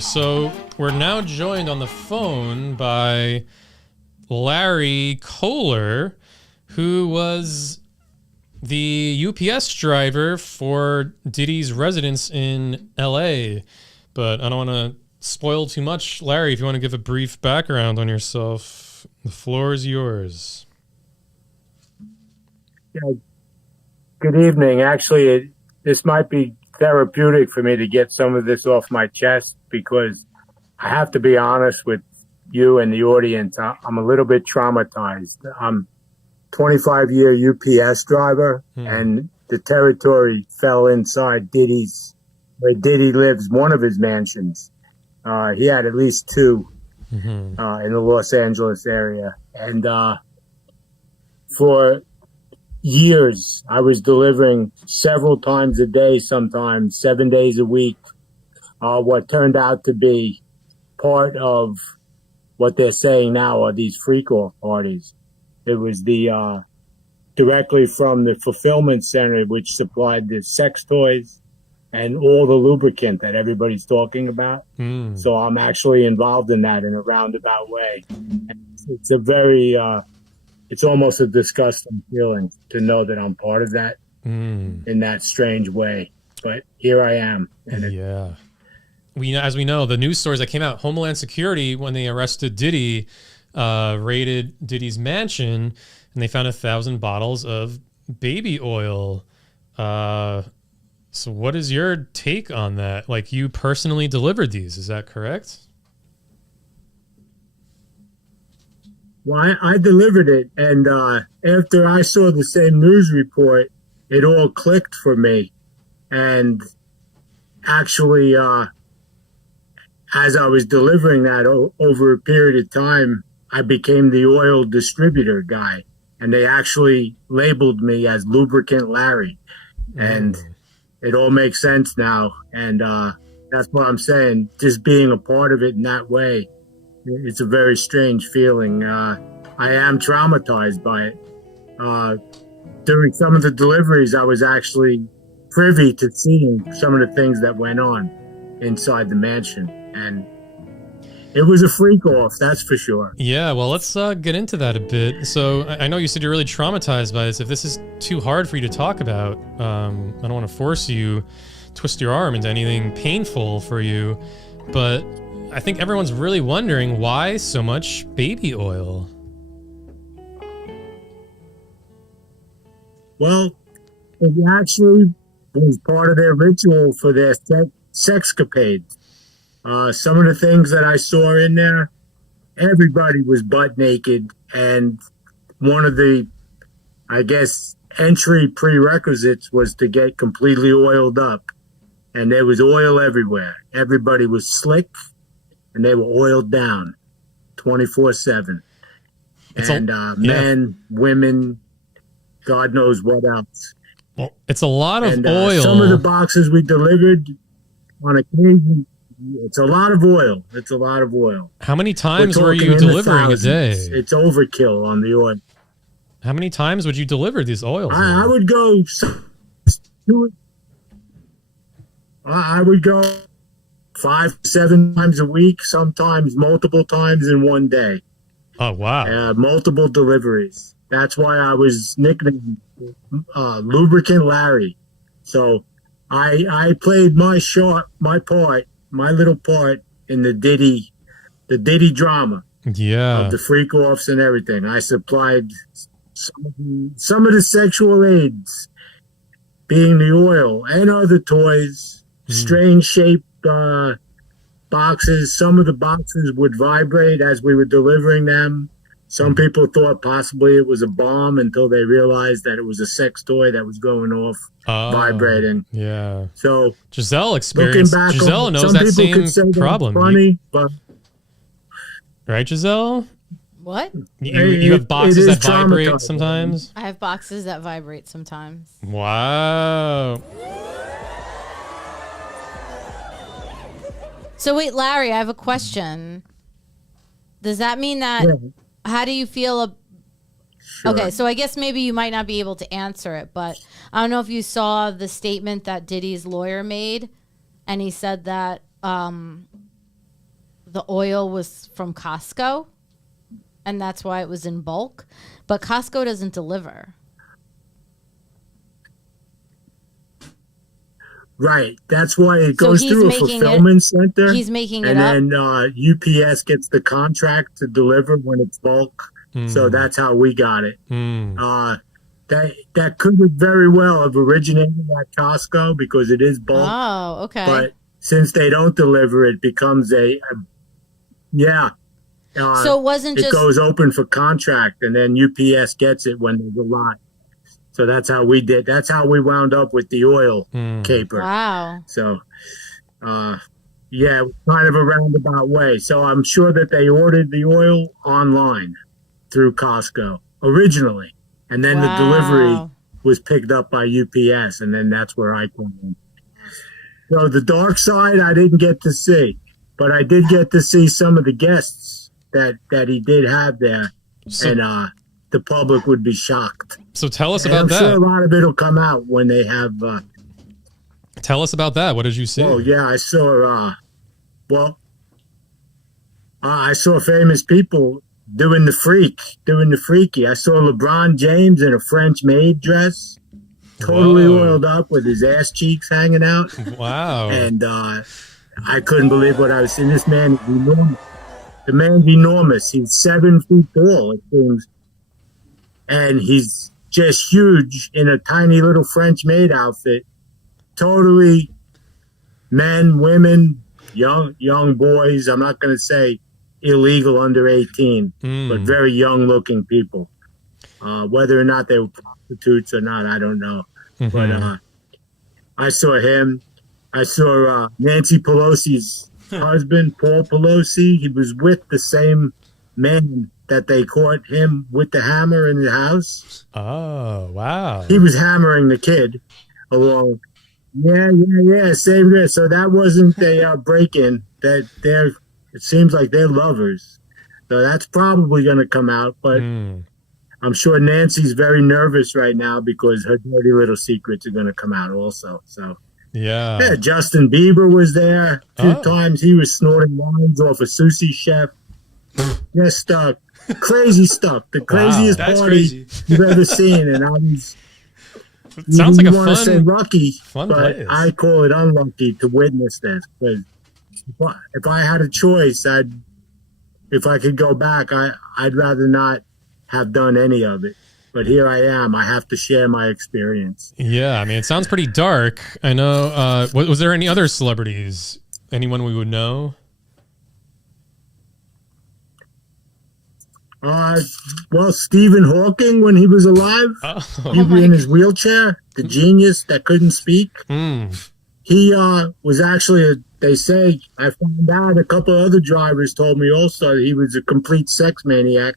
So we're now joined on the phone by Larry Kohler, who was the UPS driver for Diddy's residence in LA. But I don't want to spoil too much. Larry, if you want to give a brief background on yourself, the floor is yours. Yeah. Good evening. Actually, this might be therapeutic for me to get some of this off my chest, because I have to be honest with you and the audience. I'm a little bit traumatized. I'm 25-year UPS driver, and the territory fell inside where Diddy lives, one of his mansions. He had at least two in the Los Angeles area. And for years, I was delivering several times a day, sometimes 7 days a week, what turned out to be part of what they're saying now are these freak-off parties. It was the directly from the fulfillment center, which supplied the sex toys and all the lubricant that everybody's talking about. So I'm actually involved in that in a roundabout way. It's a very... it's almost a disgusting feeling to know that I'm part of that in that strange way. But here I am. And as we know, the news stories that came out, Homeland Security, when they arrested Diddy, raided Diddy's mansion, and they found 1,000 bottles of baby oil. So what is your take on that? Like, you personally delivered these, is that correct? Well, I delivered it, and after I saw the same news report, it all clicked for me. And actually, as I was delivering that over a period of time, I became the oil distributor guy, and they actually labeled me as Lubricant Larry. And it all makes sense now, and that's what I'm saying. Just being a part of it in that way, it's a very strange feeling. I am traumatized by it. During some of the deliveries, I was actually privy to seeing some of the things that went on inside the mansion. And it was a freak-off, that's for sure. Yeah, well, let's get into that a bit. So I know you said you're really traumatized by this. If this is too hard for you to talk about, I don't want to force you, twist your arm into anything painful for you. But I think everyone's really wondering, why so much baby oil? Well, it actually was part of their ritual for their sexcapades. Some of the things that I saw in there, everybody was butt naked. And one of the, I guess, entry prerequisites was to get completely oiled up. And there was oil everywhere. Everybody was slick, and they were oiled down 24/7. And men, women, God knows what else. Well, it's a lot of oil. Some of the boxes we delivered on occasion, it's a lot of oil. It's a lot of oil. How many times were you delivering a day? It's overkill on the oil. How many times would you deliver these oils? I would go 5, 7 times a week, sometimes multiple times in one day. Oh, wow. Multiple deliveries. That's why I was nicknamed Lubricant Larry. So I played my little part in the Diddy drama. Yeah. Of the freak-offs and everything. I supplied some of the sexual aids, being the oil and other toys, strange shaped boxes. Some of the boxes would vibrate as we were delivering them. Some people thought possibly it was a bomb until they realized that it was a sex toy that was going off, vibrating. Yeah. So Giselle knows that same problem. Funny, but right, Giselle? What? You have boxes that vibrate sometimes? I have boxes that vibrate sometimes. Wow. So wait, Larry, I have a question. Does that mean that... Yeah. How do you feel? Sure. Okay, so I guess maybe you might not be able to answer it, but I don't know if you saw the statement that Diddy's lawyer made, and he said that the oil was from Costco, and that's why it was in bulk. But Costco doesn't deliver. Right. That's why it So goes he's through a making fulfillment center. He's making it and up. then UPS gets the contract to deliver when it's bulk. So that's how we got it. That could have very well have originated at Costco because it is bulk. Oh, okay. But since they don't deliver, it becomes yeah. So it wasn't it just goes open for contract, and then UPS gets it when there's a lot. So that's how we did. That's how we wound up with the oil caper. wow. So, yeah, it was kind of a roundabout way. So I'm sure that they ordered the oil online through Costco originally, and then the delivery was picked up by UPS, and then that's where I came in. So the dark side I didn't get to see, but I did get to see some of the guests that he did have there, and the public would be shocked. So tell us And about I'm that. sure a lot of it will come out when they have. Tell us about that. What did you see? Oh yeah, I saw. I saw famous people doing the freaky. I saw LeBron James in a French maid dress, totally oiled up with his ass cheeks hanging out. Wow. And I couldn't believe what I was seeing. This man is enormous. The man's enormous. He's 7 feet tall, it seems. And he's just huge in a tiny little French maid outfit. Totally men, women, young boys. I'm not going to say illegal under 18, but very young looking people. Whether or not they were prostitutes or not, I don't know. But I saw him. I saw Nancy Pelosi's husband, Paul Pelosi. He was with the same man that they caught him with the hammer in the house. Oh, wow. He was hammering the kid along. Yeah, same there. So that wasn't a break-in. It seems like they're lovers. So that's probably going to come out. But I'm sure Nancy's very nervous right now because her dirty little secrets are going to come out also. So yeah, Justin Bieber was there 2 times. He was snorting lines off a sushi chef. Just crazy stuff. The craziest party you've ever seen. And I was... Sounds like a fun, say lucky, fun but place. I call it unlucky to witness this. Because if I had a choice, if I could go back, I'd rather not have done any of it. But here I am. I have to share my experience. Yeah, I mean, it sounds pretty dark. I know. Was there any other celebrities? Anyone we would know? Well, Stephen Hawking, when he was alive, he was in his wheelchair, the genius that couldn't speak. He was actually, they say, I found out a couple other drivers told me also he was a complete sex maniac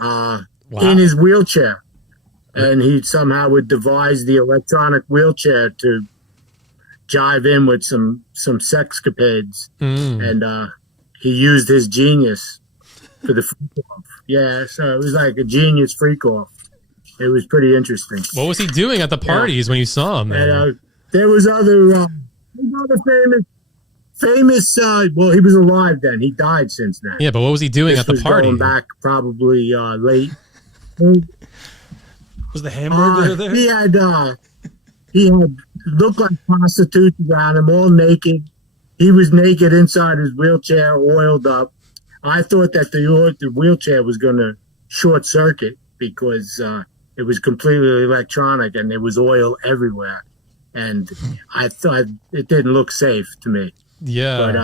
in his wheelchair. And he somehow would devise the electronic wheelchair to jive in with some sexcapades. And he used his genius for the freak off. Yeah, so it was like a genius freak off. It was pretty interesting. What was he doing at the parties when you saw him there? And, there was other famous. Well, he was alive then. He died since then. Yeah, but what was he doing at the party? Going back probably late. Was the hamburger there? He had looked like prostitutes around him, all naked. He was naked inside his wheelchair, oiled up. I thought that the wheelchair was going to short circuit because it was completely electronic and there was oil everywhere. And I thought it didn't look safe to me. Yeah. But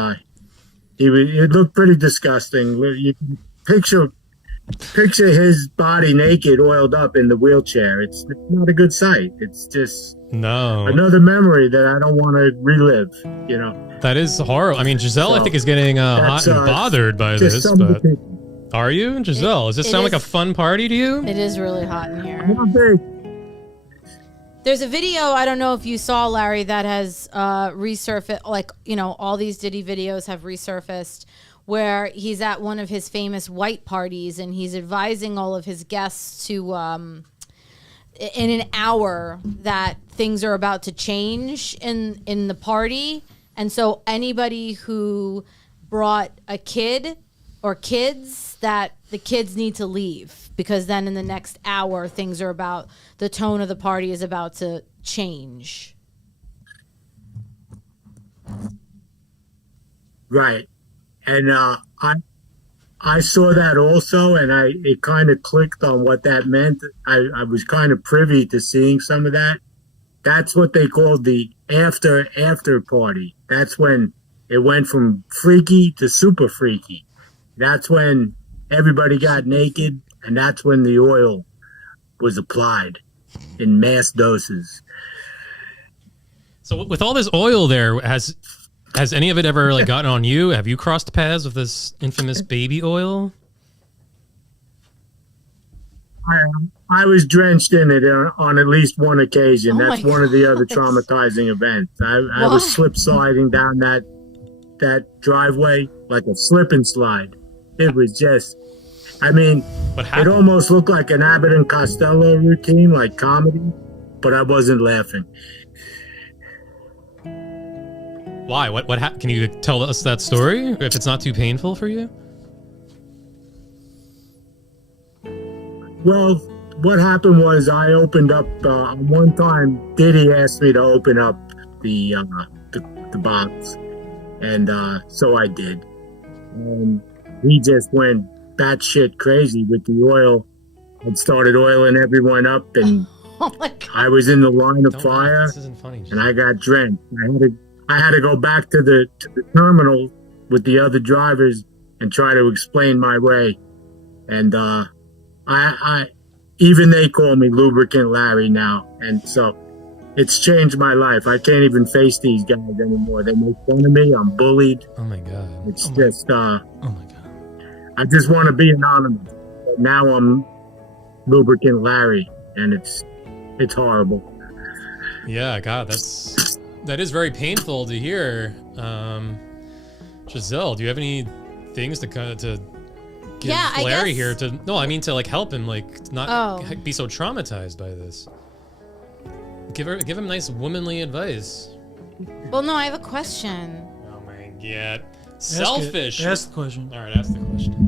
it looked pretty disgusting. You can picture his body naked, oiled up in the wheelchair. It's not a good sight. It's just another memory that I don't want to relive, you know. That is horrible. I mean, Giselle, I think, is getting hot and bothered by this. But are you, Giselle? Does this sound like a fun party to you? It is really hot in here. There's a video, I don't know if you saw, Larry, that has resurfaced, like, you know, all these Diddy videos have resurfaced, where he's at one of his famous white parties and he's advising all of his guests to, in an hour, that things are about to change in the party. And so anybody who brought a kid or kids that the kids need to leave, because then in the next hour the tone of the party is about to change. Right. And I saw that also, and it kind of clicked on what that meant. I was kind of privy to seeing some of that. That's what they called the after party. That's when it went from freaky to super freaky. That's when everybody got naked, and that's when the oil was applied in mass doses. So with all this oil there, has any of it ever like gotten on you? Have you crossed paths with this infamous baby oil? I was drenched in it on at least one occasion. Oh That's one of the other traumatizing events. I was slip sliding down that driveway like a slip and slide. It was just, I mean, it almost looked like an Abbott and Costello routine, like comedy, but I wasn't laughing. Why? What happened? Can you tell us that story if it's not too painful for you? Well, what happened was I opened up, one time Diddy asked me to open up the box, and so I did. And he just went batshit crazy with the oil and started oiling everyone up, and Oh my God. I was in the line of fire, this isn't funny. and I got drenched. I had to go back to the terminal with the other drivers and try to explain my way. And I even they call me Lubricant Larry now, and so it's changed my life. I can't even face these guys anymore. They make fun of me. I'm bullied. Oh my God. It's oh my God. I just want to be anonymous. But now I'm Lubricant Larry, and it's horrible. Yeah, God, that is very painful to hear. Giselle, do you have any things to give Larry here to to like help him like not be so traumatized by this? Give him nice womanly advice. Well, no, I have a question. Oh my God. Selfish. Ask the question. All right, ask the question.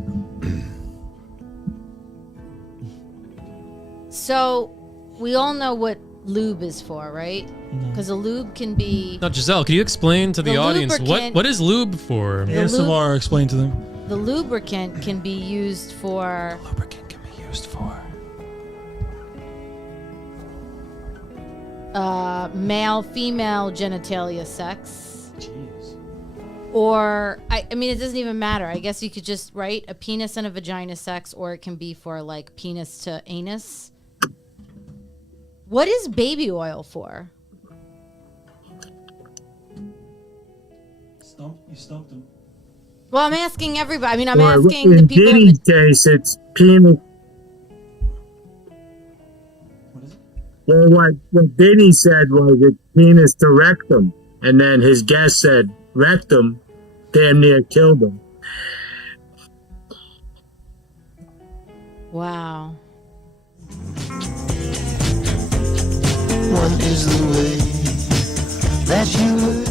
So, we all know what lube is for, right? Because a lube can be... Now, Giselle, can you explain to the audience lubricant- what is lube for? ASMR, explain to them. The lubricant can be used for... male-female genitalia sex. Jeez. Or, I mean, it doesn't even matter. I guess you could just write a penis and a vagina sex, or it can be for, like, penis to anus. What is baby oil for? You stumped him. Well, I'm asking everybody. I mean, I'm Well, asking the in people Diddy's case, it's penis. What is it? Well, what Diddy said was it's penis to rectum, and then his guest said rectum damn near killed him. Wow. What is the way that you